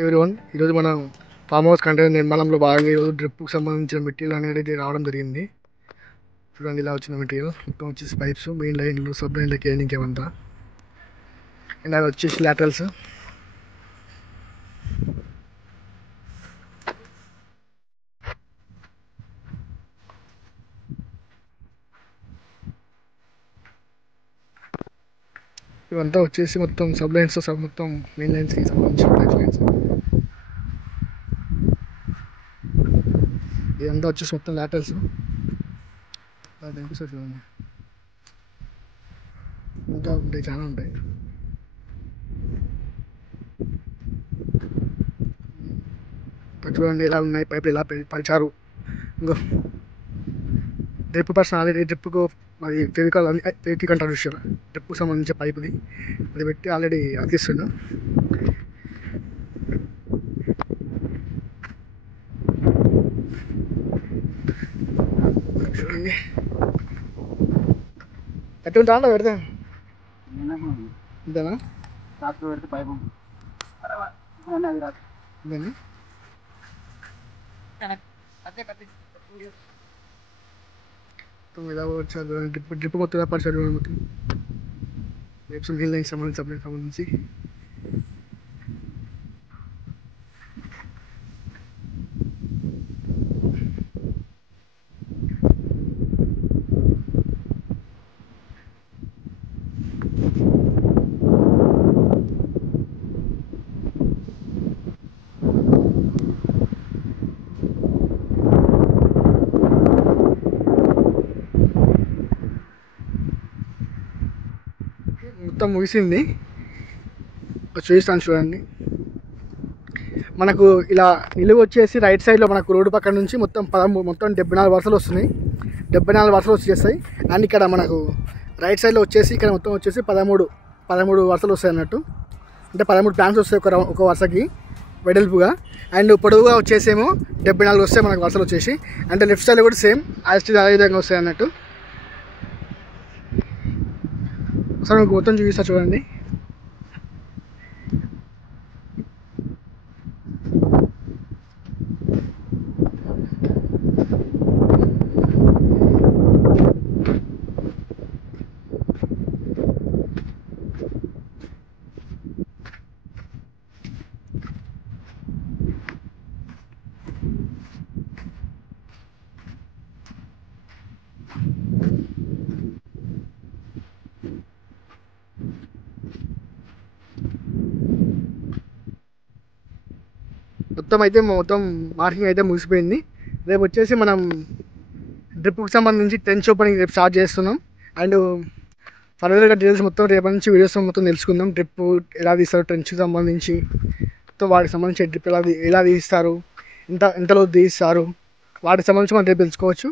Everyone, ఈరోజు మనం farm house container నిర్మాణంలో భాగంగా ఈరోజు డ్రిప్కు సంబంధించిన మెటీరియల్ అనేది రావడం జరిగింది. చూడండి, ఇలా వచ్చిన మెటీరియల్ మొత్తం వచ్చేసి పైప్స్, మెయిన్ లైన్లు, సబ్ లైన్ల కేరింగ్ ఏమంతా, అండ్ అవి వచ్చేసి లాటరల్స్. ఇవంతా వచ్చేసి మొత్తం సబ్ లైన్స్, మొత్తం మెయిన్ లైన్స్కి సంబంధించిన పైప్ లైన్స్. ఇదంతా వచ్చేసి మొత్తం లాటరల్స్. కనిపిస్తుంది చూడండి, ఇంకా ఉంటాయి, చాలా ఉంటాయి. చూడండి ఎలా ఉన్నాయి పైపులు, ఎలా పరిచారు. ఇంకో డ్రిప్ పర్సన్ ఆల్రెడీ డ్రిప్కు అది ఫెవికల్ అంటారు విషయం, డ్రిప్కు సంబంధించిన పైపుది అది పెట్టి ఆల్రెడీ అతికిస్తుండు. చూడండి ఎట్టు ఉంటా పెడతా ఇంతేనా పెడితే పైపు ఇలా వచ్చారు. డ్రిప్ మొత్తం ఎలా పరిచారు మొత్తం రేపు నీళ్ళ సంబంధించి మొత్తం ముగిసింది. చూపిస్తాను చూడండి. మనకు ఇలా నిలువ వచ్చేసి రైట్ సైడ్లో మనకు రోడ్డు పక్కన నుంచి మొత్తం 74 వరుసలు వస్తున్నాయి. 74 వరుసలు వచ్చేస్తాయి. అండ్ ఇక్కడ మనకు రైట్ సైడ్లో వచ్చేసి ఇక్కడ మొత్తం వచ్చేసి 13 వరుసలు వస్తాయి అన్నట్టు. అంటే 13 ప్లాన్స్ వస్తాయి ఒక వరుసకి వెడల్పుగా. అండ్ పొడవుగా వచ్చేసేమో 74 వస్తాయి మనకు వరుసలు వచ్చేసి. అంటే లెఫ్ట్ సైడ్లో కూడా సేమ్ అదే విధంగా వస్తాయి అన్నట్టు. ఒకసారి మీకు మొత్తం చూపిస్తా చూడండి. మొత్తం మార్కింగ్ అయితే ముగిసిపోయింది. రేపు వచ్చేసి మనం డ్రిప్కి సంబంధించి ట్రెంచ్ ఓపెనింగ్ రేపు స్టార్ట్ చేస్తున్నాం. అండ్ ఫర్దర్గా డీటెయిల్స్ మొత్తం రేపటి నుంచి వీడియోస్ మొత్తం తెలుసుకుందాం. డ్రిప్ ఎలా తీస్తారు, ట్రెంచ్కి సంబంధించి మొత్తం వాటికి సంబంధించి డ్రిప్ ఎలా తీస్తారు, ఎంతలో తీస్తారు, వాటికి సంబంధించి మనం రేపు తెలుసుకోవచ్చు.